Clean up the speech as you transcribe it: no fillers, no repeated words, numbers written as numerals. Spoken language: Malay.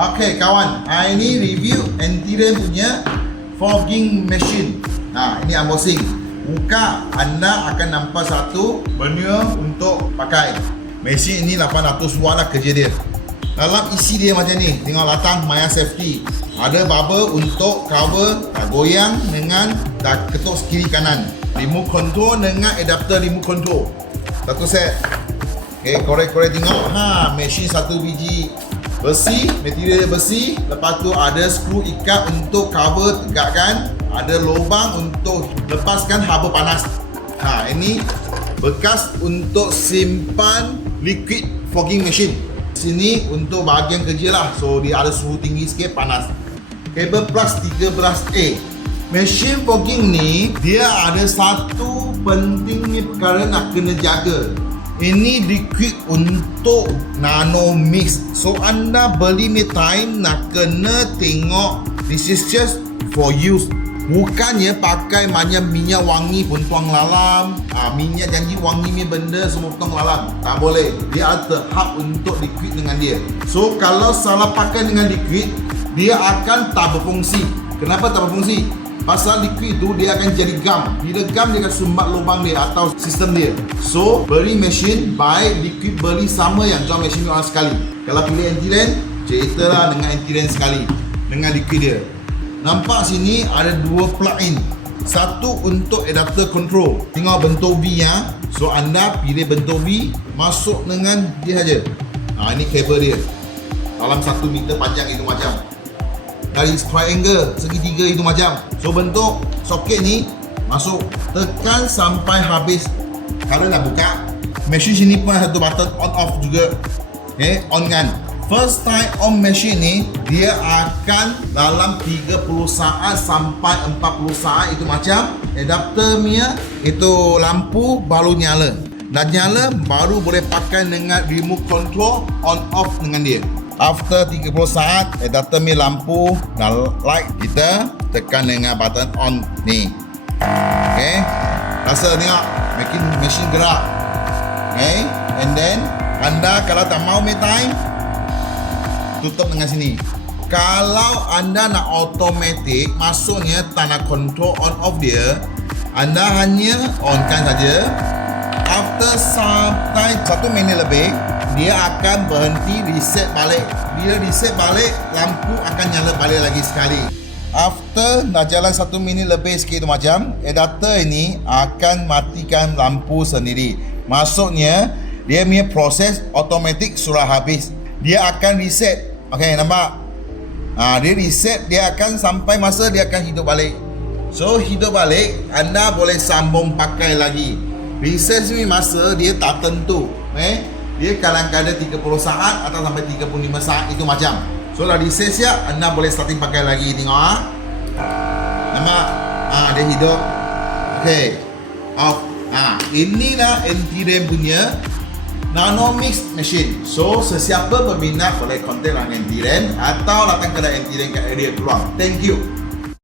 Okay kawan, ini review Antiren punya fogging machine. Ini unboxing. Buka, anda akan nampak satu menu untuk pakai. Mesin ini 800 watt lah kerja dia. Dalam isi dia macam ni. Tengok latang Maya Safety. Ada bubble untuk cover tak goyang dengan tak ketuk kiri kanan. Remote control dengan adapter remote control. Satu set. Okay, korek-korek tengok. Mesin satu biji besi, material besi. Lepas tu ada skru ikat untuk cover tegakkan. Ada lubang untuk lepaskan haba panas. Ini bekas untuk simpan liquid fogging machine. Sini untuk bahagian kerja lah. So dia ada suhu tinggi sikit, panas. Kabel plus 13A. Machine fogging ni dia ada satu pentingnya perkara nak kena jaga. Ini liquid untuk nano mix. So anda beli me time nak kena tengok this is just for use. Bukannya pakai minyak wangi pun tuang lalam. Minyak janji wangi ni benda semua tuang lalam. Tak boleh. Dia ada tahap untuk liquid dengan dia. So kalau salah pakai dengan liquid, dia akan tak berfungsi. Kenapa tak berfungsi? Pasal liquid tu dia akan jadi gam. Bila gam dia akan sumbat lubang dia atau sistem dia. So beli mesin baik liquid beli sama yang jual mesin orang sekali. Kalau pilih Antiren, ceritalah dengan Antiren sekali dengan liquid dia. Nampak sini ada dua plug-in. Satu untuk adapter control. Tengok bentuk V ya. So anda pilih bentuk V, masuk dengan dia saja. Ini kabel dia. Dalam 1 meter panjang itu macam. Dari triangle segitiga itu macam. So bentuk soket ni masuk, tekan sampai habis. Kalau nak buka, mesin sini pun ada satu button on off juga. On kan. First time on mesin ni dia akan dalam 30 saat sampai 40 saat itu macam. Adapternya itu lampu baru nyala. Dah nyala baru boleh pakai dengan remote control on off dengan dia. After 30 saat adapter ni lampu dan light kita tekan dengan button on ni. Okay, rasa tengok makin mesin gerak. Okay, and then anda kalau tak mau me time, tutup dengan sini. Kalau anda nak automatic, maksudnya tak nak control on off dia, anda hanya on kan saja. After sampai 1 minit lebih, dia akan berhenti, reset balik. Bila reset balik, lampu akan nyala balik lagi sekali. After dah jalan 1 minit lebih sikit tu macam, adapter ini akan matikan lampu sendiri. Maksudnya dia punya proses automatic sudah habis. Dia akan reset. Okay, nampak? Dia reset, dia akan sampai masa dia akan hidup balik. So hidup balik, anda boleh sambung pakai lagi. Reset ni masa dia tak tentu. Dia kadang-kadang 30 saat atau sampai 35 saat itu macam. So dah reset siap, anda boleh starting pakai lagi. Tengok nampak? Dia hidup. Okay, off. Inilah Antiren punya Nano Mix Machine. So sesiapa berminat boleh kontak dengan Antiren atau datang kedai Antiren kat area Keluang. Thank you.